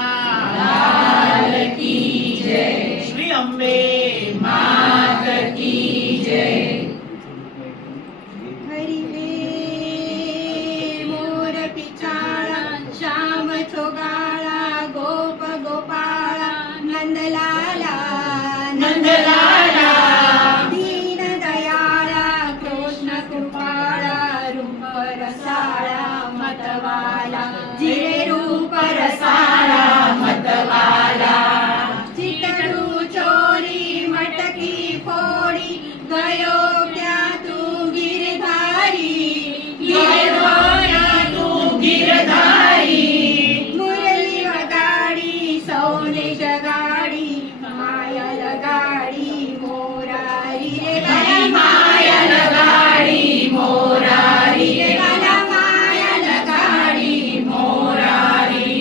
लाल की जय। श्री अंबे मात की जय। हरि हे मोर पिचाळा श्याम छोगाळा गोप गोपाळा नंदलाला नंदलाला दीन दयाळा कृष्ण कृपाळा रूप रसाळा मतवाला जिरे रूप रसाला मतवाला चितडू चोरी मटकी फोडी गयो क्या तू गिरधारी गिरधारी तू गिरधारी मुरली वगाडी सोने जगाडी मायल गाडी मोरारी रे गला मायल गाडी मोरारी रे गला मायल गाडी मोरारी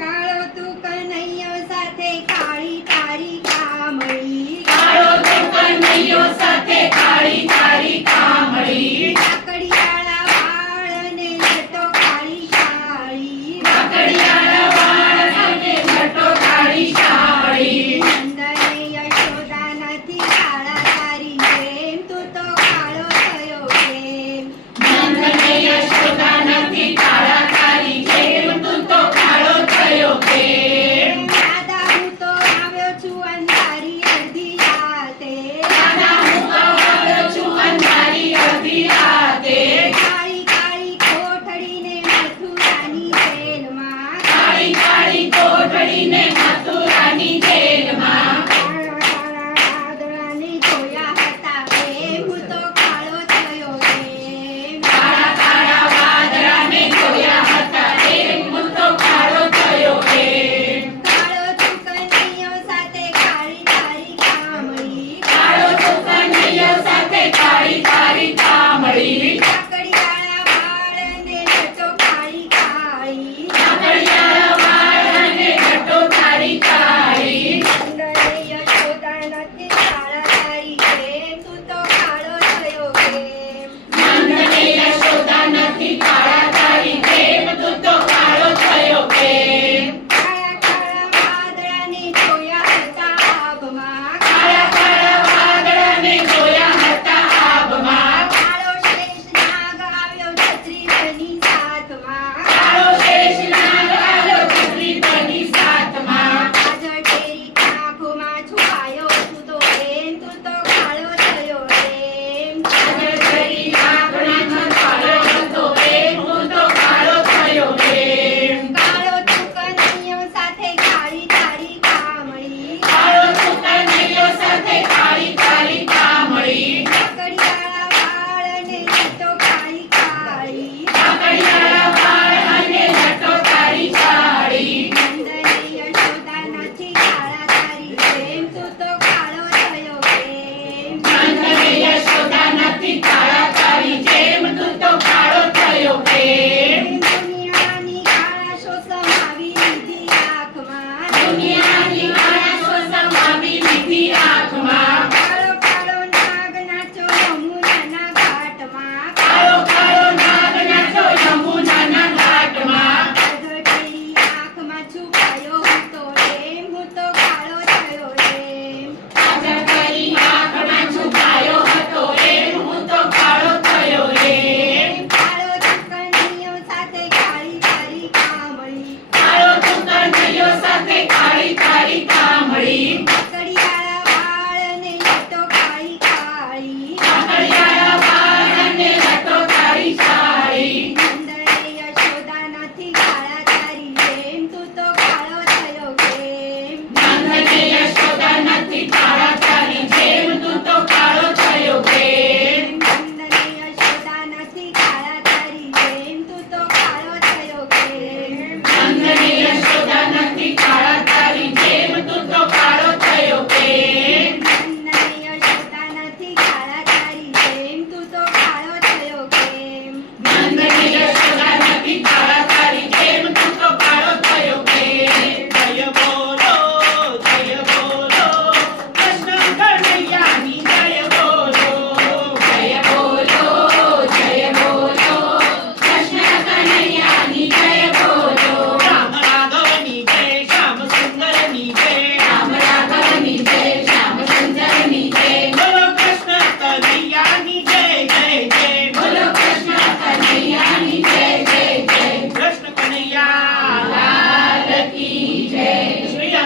काळो तू कन्हैयो સાથે કાળી તારી કામળી કાળો તો કનૈયો સાથે કાળી તારી કામળી કાકડિયાળા વાળને લટો કાળી શાળી કાકડિયાળા વાળ સાથે લટો કાળી શાળી નંદને યશોદા નથી કાળા તારી જેમ તું તો કાળો થયો કેમ નંદને યશોદા નથી કાળા તારી જેમ તું તો કાળો થયો કેમ દાદા હું તો આવ્યો છું અંધારી અડધી રાતે દાદા હું તો આવ્યો છું અંધારી અડધી રાતે કાળી કાળી કોઠડીને મથુરાની જેલમાં કાળી કાળી કોઠડીને મથુરાની જેલમાં કાળા કાળા વાદળાને જોયા હતા એમ હું તો કાળો થયો એમ કાળા કાળા વાદળાને જોયા હતા એમ હું તો કાળો થયો એમ કાળો તું કનૈયો સાથે કાળી તારી કામળી કાળો તો કનૈયો સાથે કાળી તારી કામળી કાકડિયાળા વાળને લટો કાળી કાળી કાકડિયાળા વાળ અને લટો તારી કાળી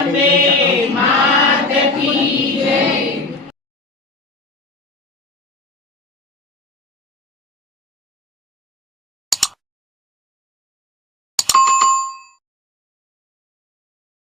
અંબે